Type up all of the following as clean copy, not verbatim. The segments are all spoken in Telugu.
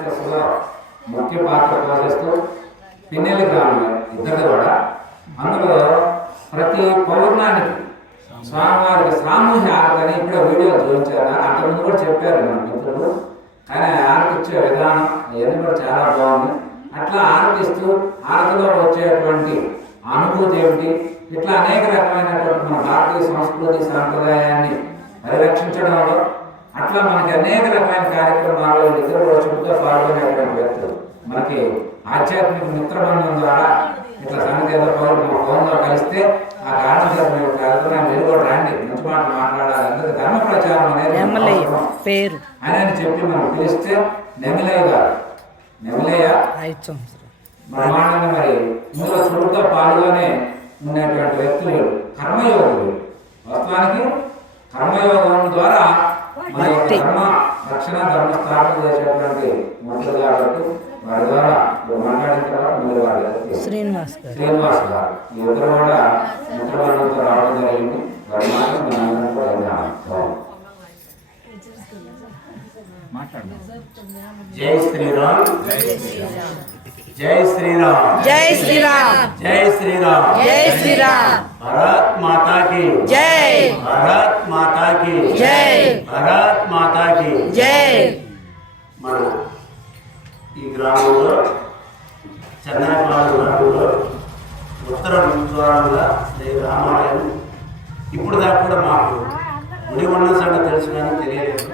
ఆర్ఎస్ఎస్లో ముఖ్య పాత్ర పోషిస్తూ పిన్నెల్లి గ్రామం ఇద్దరు కూడా అందులో ప్రతి పౌర్ణానికి స్వామివారికి సామూహ్య ఆరతని ఇప్పుడే వీడియో చూపించారు. అంతకుముందు కూడా చెప్పారు మన మిత్రులు. కానీ ఆరతి ఇచ్చే విధానం ఇవన్నీ కూడా చాలా బాగుంది. అట్లా ఆరతిస్తూ ఆరతిలో వచ్చేటువంటి అనుభూతి ఏమిటి, ఇట్లా అనేక రకమైనటువంటి మన భారతీయ సంస్కృతి సాంప్రదాయాన్ని పరిరక్షించడంలో అట్లా మనకి అనేక రకమైన కార్యక్రమాలు ఇతర చుట్టూ పాల్గొనేటువంటి వ్యక్తులు మనకి ఆధ్యాత్మిక మిత్రబంధం ద్వారా ఇట్లా సంగతి పౌరులు కలిస్తే ఆ కారణం కార్యక్రమం మీరు కూడా రండి, మంచి మాట మాట్లాడాలి, అందరికీ ధర్మ ప్రచారం అనేది పేరు అని చెప్పి మనం పిలిస్తే నెమలయ్య గారు నెమలయ్య బ్రహ్మాండంగా మరి ఇందులో చుట్టూ పాల్గొనే ఉన్నటువంటి వ్యక్తులు కర్మయోగులు. వాస్తవానికి కర్మయోగం ద్వారా మన ధర్మ రక్షణ ధర్మ స్థాపన చేసేటువంటి మంత్రులు కాబట్టి వారి ద్వారా మాట్లాడిన తర్వాత మీరు వాడు శ్రీనివాస్ గారు ఈ ఇద్దరు కూడా మిత్రవర్గంతో రావడం జరిగింది. వారి మాత్రం మనందరం కూడా జై శ్రీరామ్, జై శ్రీరామ్, జై శ్రీరామ్, జై శ్రీరామ్, జై శ్రీరామ్. భారత్ మాతా కి జై, భారత్ మాతా కి జై, భారత్ మాతా కి జై. మన ఈ గ్రామంలో చెన్నైపాలెం గ్రామంలో ఉత్తర ద్వారంగా శ్రీ రామాలయం ఇప్పుడు దాకా కూడా మాకు గుడి ఉన్న సంగతి తెలుసు కానీ తెలియలేదు.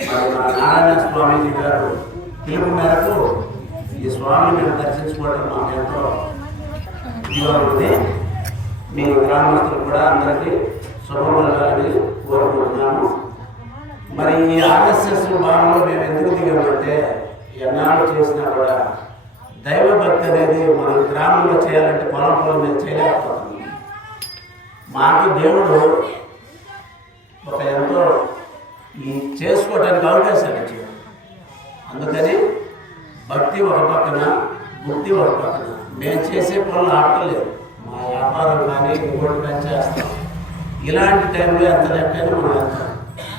మరి మా నారాయణ స్వామీజీ గారు పిలుపు మేరకు ఈ స్వామిని మేము దర్శించుకోవడం మాకు ఎంతో ఇదిగా ఉంది. మీ గ్రామస్తులు కూడా అందరికీ శుభమని కోరుకుంటున్నాము. మరి ఈ ఆర్ఎస్ఎస్ భావంలో మేము ఎందుకు దిగామంటే ఎన్నాళ్ళు చేసినా కూడా దైవభక్తి అనేది మన గ్రామంలో చేయాలంటే పొలం మేము చేయలేకపోతున్నాం. మాకు దేవుడు ఒక ఎంతో ఈ చేసుకోవడానికి అవకాశాలు ఇచ్చాడు. అందుకని భక్తి ఒక పక్కన, భక్తి ఒక పక్కన. మేము చేసే పనులు ఆపలేదు. మా వ్యాపారం కానీ ఇంకోటి కానీ చేస్తాం. ఇలాంటి టైంలో ఎంత లెక్కైనా మనం వెళ్తాం,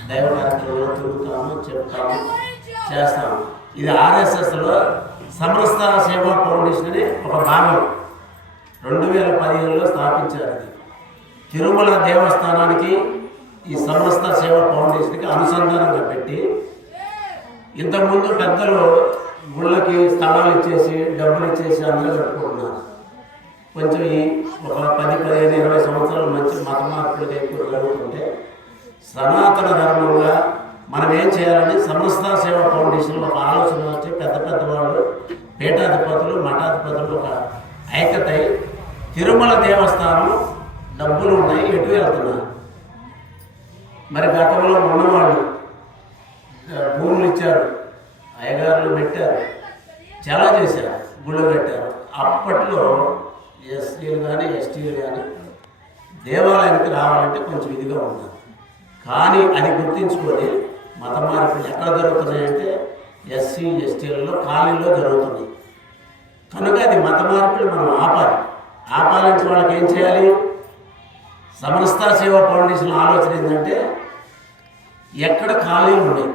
దైవ కార్యక్రమంలో తిరుగుతాము, చెప్తాము, చేస్తాము. ఇది ఆర్ఎస్ఎస్లో సమరస్త సేవా ఫౌండేషన్ అని ఒక భాగం 2015లో స్థాపించారు. తిరుమల దేవస్థానానికి ఈ సమరస్త సేవా ఫౌండేషన్కి అనుసంధానంగా పెట్టి ఇంతకుముందు పెద్దలు గుళ్ళకి స్థలాలు ఇచ్చేసి డబ్బులు ఇచ్చేసి అందరూ కట్టుకుంటున్నారు. కొంచెం ఈ ఒక 10, 15, 20 సంవత్సరాలు మంచి మత మార్పులు ఎక్కువ జరుగుతుంటే సనాతన ధర్మంగా మనం ఏం చేయాలని సమరస్త సేవా ఫౌండేషన్లో ఒక ఆలోచన వచ్చి పెద్ద వాళ్ళు పీఠాధిపతులు మఠాధిపతులు ఒక ఐక్యతై తిరుమల దేవస్థానం డబ్బులు ఉన్నాయి, ఎటు వెళ్తున్నారు. మరి గతంలో ఉన్నవాళ్ళు భూములు ఇచ్చారు, అయ్యగారులు పెట్టారు, చాలా చేశారు, గుళ్ళు పెట్టారు. అప్పట్లో ఎస్సీలు కానీ ఎస్టీలు కానీ దేవాలయానికి రావాలంటే కొంచెం ఇదిగా ఉన్నారు. కానీ అది గుర్తించుకొని మత మార్పులు ఎక్కడ జరుగుతున్నాయంటే ఎస్సీ ఎస్టీలలో కాలనీలో జరుగుతున్నాయి. కనుక అది మత మార్పులు మనం ఆపాలంటే వాళ్ళకి ఏం చేయాలి? సమరస్త సేవా ఫౌండేషన్ ఆలోచన ఏంటంటే ఎక్కడ కాలనీలు ఉన్నాయి,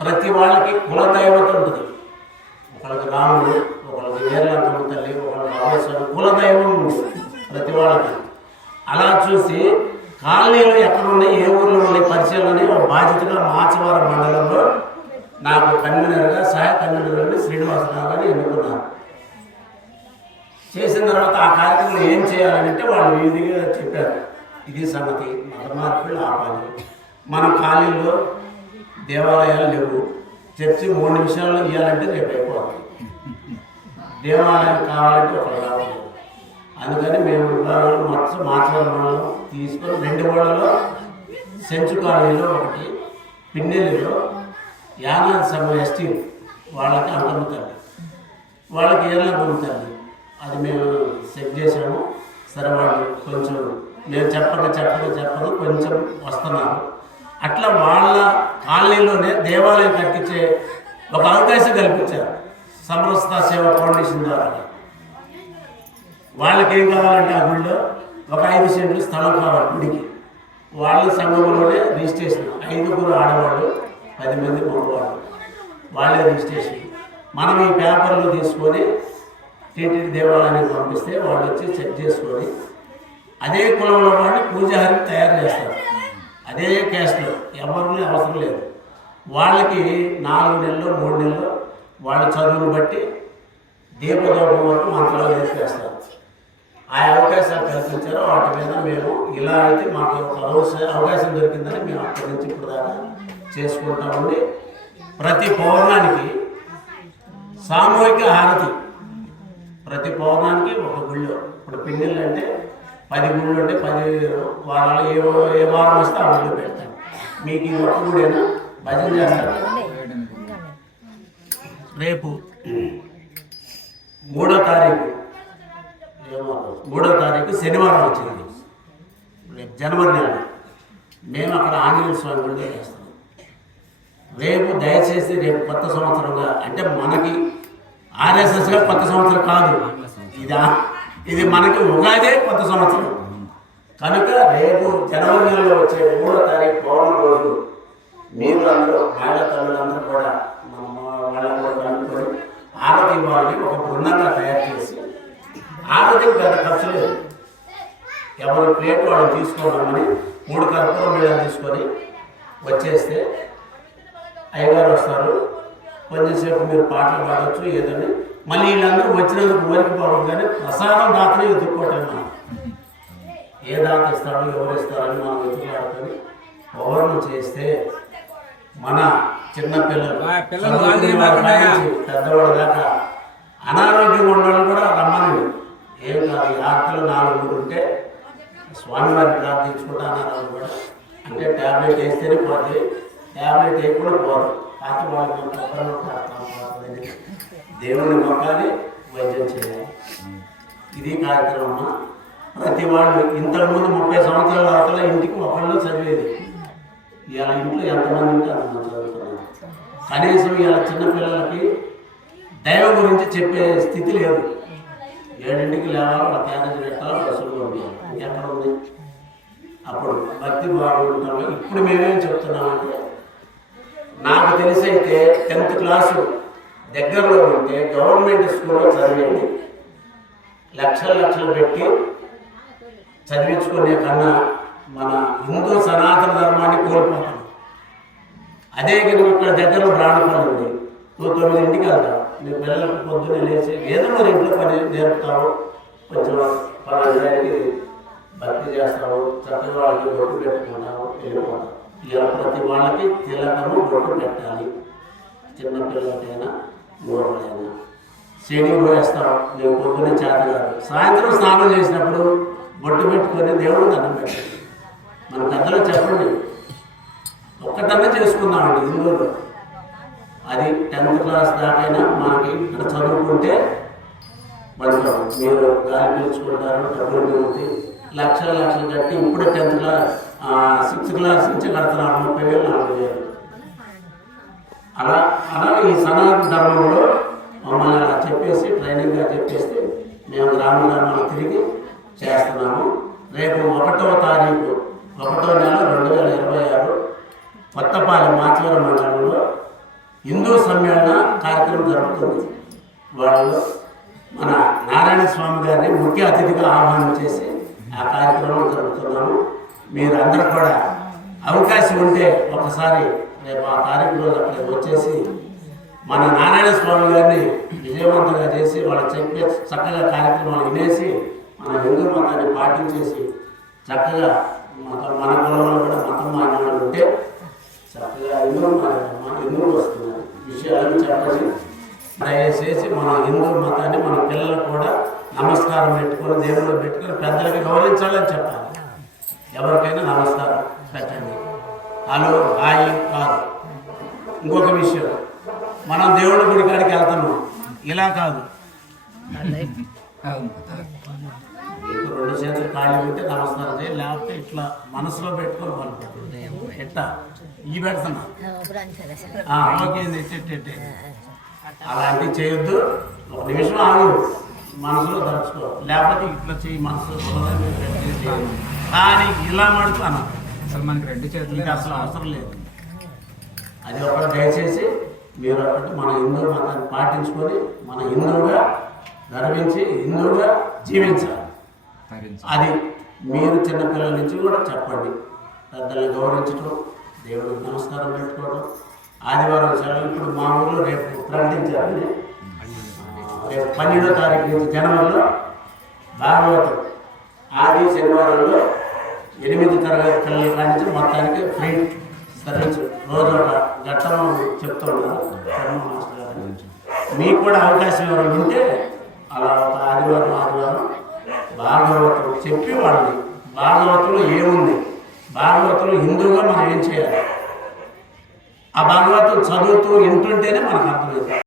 ప్రతి వాళ్ళకి కులదైవత ఉంటుంది. ఒకళ్ళకి రాముడు, ఒకళ్ళకి వీరలంకమ్మ తల్లి, ఒకళ్ళకి రామేశ్వరం, కులదైవం ప్రతి వాళ్ళకి. అలా చూసి కాలనీలు ఎక్కడ ఉన్నాయి, ఏ ఊర్లో ఉన్నాయి పరిశీలన ఒక బాధ్యతగా మాచవరం మండలంలో నాకు కన్వీనర్గా సహాయ కన్వీనర్గా శ్రీనివాసరావు గారిని ఎన్నుకున్నారు. చేసిన తర్వాత ఆ కార్యక్రమంలో ఏం చేయాలంటే వాళ్ళు వీధిగా చెప్పారు, ఇది సంగతి, మత మార్పులు ఆపాలి. మన కాలనీలో దేవాలయాలు లేవు, చర్చి 3 నిమిషాల్లో ఇవ్వాలంటే రేపు అయిపోవాలి, దేవాలయం కావాలంటే ఒకరు రావాలి. అందుకని మేము మొత్తం మాచవరంలో తీసుకొని 2 ఊళ్ళలో సెంచు కాలనీలో ఒకటి, పిన్నెల్లిలో యానాది సంఘం ఎస్టీ వాళ్ళకి అంకమ్మ తల్లి, వాళ్ళకి ఏర్లమ్మ తల్లి, అది మేము సెట్ చేసాము. సరే వాళ్ళు కొంచెం మేము చెప్పదు కొంచెం వస్తున్నారు. అట్లా వాళ్ళ కాలనీలోనే దేవాలయం కట్టించే ఒక అవకాశం కల్పించారు సమరస్త సేవా ఫౌండేషన్ ద్వారా. వాళ్ళకి ఏం కావాలంటే ఆ గుడిలో ఒక 5 సెంట్లు స్థలం కావాలి గుడికి. వాళ్ళ సంఘంలోనే రిజిస్ట్రేషన్ 5 ఆడవాళ్ళు, 10 మంది మగవాళ్ళు. వాళ్ళే రిజిస్ట్రేషన్. మనం ఈ పేపర్లు తీసుకొని టీటీడీ దేవాలయానికి పంపిస్తే వాళ్ళు వచ్చి చెక్ చేసుకొని అదే కులంలో వాడిని పూజారిని తయారు చేస్తారు. అదే క్యాస్ట్లో ఎవరిని అవసరం లేదు. వాళ్ళకి 4 నెలలు 3 నెలలు వాళ్ళ చదువును బట్టి దీపదోపం వరకు మంత్రాలు నేర్పేస్తారు. ఆ అవకాశాలు కల్పించారో వాటి మీద మేము ఇలా అయితే మాకు ఒక అవకాశం దొరికిందని మేము అక్కడి నుంచి ఇప్పుడు దాకా చేసుకుంటామండి. ప్రతి పౌర్ణానికి సామూహిక హారతి, ప్రతి పౌర్ణానికి ఒక గుళ్ళో. ఇప్పుడు పిన్నెళ్ళు అంటే 10 గుళ్ళు అంటే 10 వారాలు ఏ వారం వస్తే ఆ గుళ్ళు పెడతాం. మీకు ఈ ఒక్క గుడేనా భజన చేస్తారు. రేపు 3వ తారీఖు శనివారం వచ్చింది, రేపు జనవరి నెల. మేము అక్కడ ఆంజనేయ స్వామి గుడిలో చేస్తాం. రేపు దయచేసి రేపు కొత్త సంవత్సరంగా, అంటే మనకి ఆర్ఎస్ఎస్గా కొత్త సంవత్సరం కాదు, ఇది మనకి ఉగాదే కొత్త సంవత్సరం కనుక రేపు జనవరి నెలలో వచ్చే 3వ తారీఖు పౌర్ణమి రోజు మీరు అందరూ మహిళా తల్లులందరూ కూడా వాళ్ళ కనుక్కొని ఆరతి ఇవ్వాలని ఒక బృందంగా తయారు చేసి, ఆరతికి పెద్ద ఖర్చు లేదు, ఎవరి ప్లేట్ వాళ్ళు తీసుకోవడమని 3 కర్పూరం బిళ్ళలు తీసుకొని వచ్చేస్తే అయ్యగారు వస్తారు. కొంచెంసేపు మీరు పాటలు పాడవచ్చు ఏదని, మళ్ళీ వీళ్ళందరూ వచ్చినందుకు ఊరికి పోవడం కానీ ప్రసాదం దాతనే ఎదుర్కోవటం. మనం ఏ దాత ఇస్తాడో ఎవరు ఇస్తారని మనం ఎదుర్కోవడం పౌర్ణం చేస్తే మన చిన్న పిల్లలు పెద్దవాళ్ళ దాకా అనారోగ్యం ఉండడం కూడా రమ్మని ఏం కాదు. ఈ ఆర్తలు 4 ఉంటే స్వామివారిని ప్రార్థించుకుంటా అన్నారు కూడా. అంటే ట్యాబ్లెట్ వేస్తేనే పోతుంది, ట్యాబ్లెట్ వేయకుండా పోదు. కాకి వాళ్ళకి దేవుని మొక్కాలి, వైద్యం చేయాలి. ఇది కార్యక్రమం. ప్రతి వాళ్ళు ఇంతకుముందు 30 సంవత్సరాల అవతల ఇంటికి ఒకళ్ళు చదివేది. ఇవాళ ఇంట్లో ఎంతమంది ఉంటే అంతమంది చదువుతున్నారు. కనీసం ఇవాళ చిన్నపిల్లలకి దైవం గురించి చెప్పే స్థితి లేదు. 7ంటికి లేవాలి, వాళ్ళ క్యారేజ్ పెట్టాలి, బస్సులు పంపించాలి. ఇంకెక్కడ ఉంది? అప్పుడు భక్తి బాగుంటాము. ఇప్పుడు మేమేం చెప్తున్నామంటే, నాకు తెలిసి అయితే 10th క్లాసు దగ్గరలో ఉంటే గవర్నమెంట్ స్కూల్లో చదివేది లక్షలు పెట్టి చదివించుకునే కన్నా మన హిందూ సనాతన ధర్మాన్ని కోల్పోతాం. అదే కనుక ఇక్కడ దగ్గరలో బ్రాహ్మణులు ఉంది, నువ్వు 9ంటికి వెళ్తావు, నీ పిల్లలకు పొద్దున్నే లేచి ఏదో మరి ఇంట్లో పని నేర్పుతావు, కొంచెం 12కి భక్తి చేస్తావు, చక్కగా వాళ్ళకి బొట్టు పెట్టుకుంటావు, వెళ్ళిపోతావు. ఇలా ప్రతి వాళ్ళకి తిలకము బొట్టు పెట్టాలి. చిన్నపిల్లలకైనా గోడలైనా శని పోయేస్తావు, నువ్వు పొద్దున్నే చేత కాదు. సాయంత్రం స్నానం చేసినప్పుడు బొట్టు పెట్టుకొని దేవుడు దండం పెట్టాలి. మన పెద్దలు చెప్పండి, ఒక్కటన్నా చేసుకుందామండి హిందువులు. అది 10th క్లాస్ దాకైనా మనకి ఇక్కడ చదువుకుంటే మంచిగా. మీరు గాలి పీల్చుకుంటారు, డబ్బులు పెరుగుతాయి, లక్షలు కట్టి ఇప్పుడే 10th క్లాస్ 6th క్లాస్ నుంచి కడుతున్నారు 30,000 40,000. అలా ఈ సనాతన ధర్మంలో మమ్మల్ని అలా చెప్పేసి ట్రైనింగ్గా చెప్పేస్తే మేము గ్రామాలు తిరిగి చేస్తున్నాము. రేపు 1వ తారీఖు 1వ నెల 2026 కొత్తపాలెం మాచవరం మండలంలో హిందూ సమ్మేళన కార్యక్రమం జరుగుతుంది. వాళ్ళు మన నారాయణ స్వామి గారిని ముఖ్య అతిథిగా ఆహ్వానం చేసి ఆ కార్యక్రమం జరుగుతున్నాము. మీరందరూ కూడా అవకాశం ఉంటే ఒకసారి రేపు ఆ తారీఖు రోజు అక్కడికి వచ్చేసి మన నారాయణ స్వామి గారిని విజయవంతంగా చేసి వాళ్ళు చెప్పే చక్కగా కార్యక్రమాలు వినేసి మన హిందూ మతాన్ని పాటించేసి చక్కగా మన కులంలో కూడా మతం మాన్యాలు ఉంటే చక్కగా హిందువులు వస్తున్నారు విషయాలను చెప్పేసి దయచేసి మన హిందూ మతాన్ని మన పిల్లలకు కూడా నమస్కారం పెట్టుకొని దేవుళ్ళు పెట్టుకొని పెద్దలకి గౌరవించాలని చెప్పాలి. ఎవరికైనా నమస్కారం పెట్టండి, హలో హాయ్ కాదు. ఇంకొక విషయం, మనం దేవుడి గుడి కాడికి వెళ్తున్నాం, ఇలా కాదు. మీకు 2 చేతులు ఖాళీ ఉంటే నమస్కారం చేయి, లేకపోతే ఇట్లా మనసులో పెట్టుకొని పలుకుంటుంది. ఎట్టా ఈ పెడుతున్నా ఓకే అలాంటివి చేయొద్దు. 1 నిమిషం ఆగు, మనసులో దర్చుకో, లేకపోతే ఇట్లా చెయ్యి మనసులో కానీ ఇలా మడుతాను అసలు మనకి 2 చేతులు అసలు అవసరం లేదు. అది ఒకటి దయచేసి మీరు అంటే మన హిందూ మతాన్ని పాటించుకొని మన హిందువుగా గర్వించి హిందువుగా జీవించాలి. అది మీరు చిన్నపిల్లల నుంచి కూడా చెప్పండి. పెద్దల్ని గౌరవించడం, దేవుడికి నమస్కారం పెట్టుకోవడం. ఆదివారం సెలవు ఇప్పుడు మా ఊళ్ళో రేపు ప్రకటించారండి. రేపు 12వ తారీఖు నుంచి జనవరిలో భాగవతం ఆది శనివారంలో 8 తరగతి పిల్లల కానించి మొత్తానికి ఫ్రీ సర్వీస్ రోజు ఒక ఘట్టం చెప్తున్నారు శర్మ మాస్టర్ గారు. మీకు కూడా అవకాశం ఎవరైనా ఉంటే అలా ఒక ఆదివారం భాగవతం చెప్పి వాళ్ళని భాగవతంలో ఏముంది, భాగవతంలో హిందువుగా మనం ఏం చేయాలి, ఆ భాగవతం చదువుతూ వింటుంటేనే మనకు అర్థమవుతుంది.